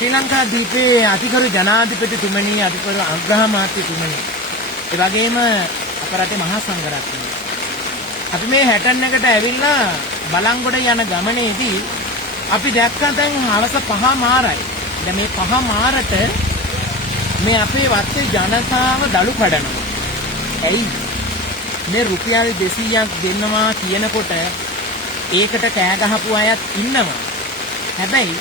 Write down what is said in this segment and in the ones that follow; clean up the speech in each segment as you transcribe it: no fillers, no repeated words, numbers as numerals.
ශ්‍රී ලංකා දීපේ අතිගරු ජනාධිපතිතුමනි, අතිගරු අග්‍රහ මහත්මතුමනි, ඒ වගේම අප රටේ මහා සංඝරත්නය. අපි මේ හැටන් එකට ඇවිල්ලා බලංගොඩ යන ගමනේදී අපි දැක්කා දැන් හවස 5:00 දැන් මේ 5:00ට මේ අපේ වත්තේ ජනතාව දළු කඩනවා. ඇයි? මේ රුපියල් 200ක් දෙන්නවා කියනකොට ඒකට කෑ ගහපු අයත් ඉන්නවා. හැබැයි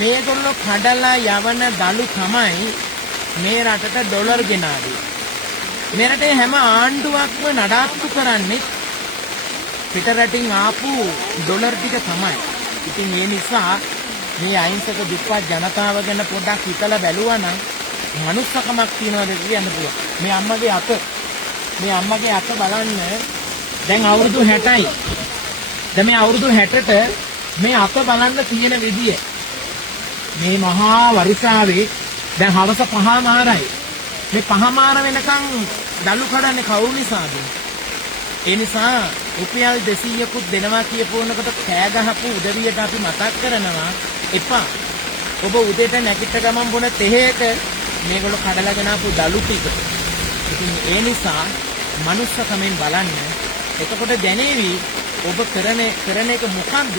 මේගොල්ලෝ කඩලා යවන දළු තමයි මේ රටට ඩොලර් ගෙනාවේ. මේ රටේ හැම ආණ්ඩුවක්ම නඩත්තු කරන්නේ පිට රටින් ආපු ඩොලර් ටික තමයි. ඉතින් ඒ නිසා මේ අහිංසක දුප්පත් ජනතාව ගැන පොඩ්ඩක් හිතලා බැලුවා නම් මනුස්සකමක් තියනවාද කියන්න පුළුවන්. මේ අම්මගේ අත බලන්න. දැන් අවුරුදු 60යි. දැන් මේ අවුරුදු 60ට මේ අත බලන්න තියෙන විදිය. මේ මහා වර්ෂාවේ දැන් හවස 5:00යි. මේ 5:00 වෙනකන් දළු කඩන්නේ කවුරු නිසාද? ඒ නිසා රුපියල් 200කුත් දෙනවා කියපුවනකොට කෑ ගහපු උදවියට අපි මතක් කරනවා එපා. ඔබ උදේට නැගිට ගමන් බොන තෙහෙක මේගොල්ලෝ කඩලා ගෙනාපු දළු ටික. ඉතින් ඒ නිසා මනුස්සකමෙන් බලන්න. එතකොට දැනේවි ඔබ කරන එක මොකද්ද?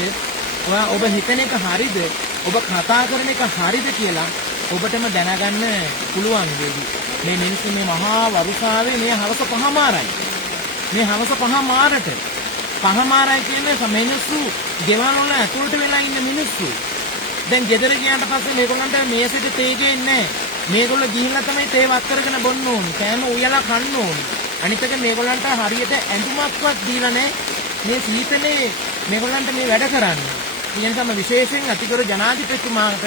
ඔබ හිතන එක හරිද? ඔබ කතා කරන එක හරිද කියලා ඔබටම දැනගන්න පුළුවන් වේවි. මේ මිනිස්සු මේ මහා වරුසාවේ මේ හවස 5:00යි. මේ හවස 5:00ට 5:00යි කියන්නේ මිනිස්සු ගෙවල් වල ඇතුළට වෙලා ඉන්න මිනිස්සු. දැන් ගෙදර ගියාට පස්සේ මේගොල්ලන්ට මේසෙට තේ ගේන්නේ නැහැ. මේගොල්ලෝ ගිහිල්ලා තමයි තේ වත් කරගෙන බොන්න ඕනි. කෑම උයලා කන්න ඕනි. අනිත් එක මේගොල්ලන්ට හරියට ඇඳුමක්වත් දීලා නැහැ. මේ සීතලේ මේගොල්ලන්ට මේ වැඩ කරන්න. ඒ නිසාම විශේෂයෙන් අතිගරු ජනාධිපතිතුමාට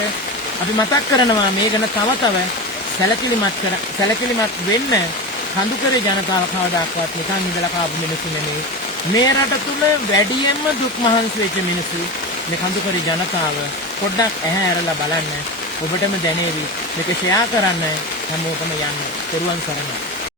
අපි මතක් කරනවා මේ ගැන තව සැලකිලිමත් වෙන්න. කඳුකරේ ජනතාව කවදාකවත් නිකන් ඉඳලා කාපු මිනිස්සු නෙමෙයි. මේ රට තුල වැඩියෙන්ම දුක් මහන්සි වෙච්ච මිනිස්සු මේ කඳුකරේ ජනතාව. පොඩ්ඩක් ඇහැ ඇරලා බලන්න. ඔබටම දැනේවි මේක ෂෙයා කරන්න හැමෝටම යන්න. පෙරුවන් සරණයි.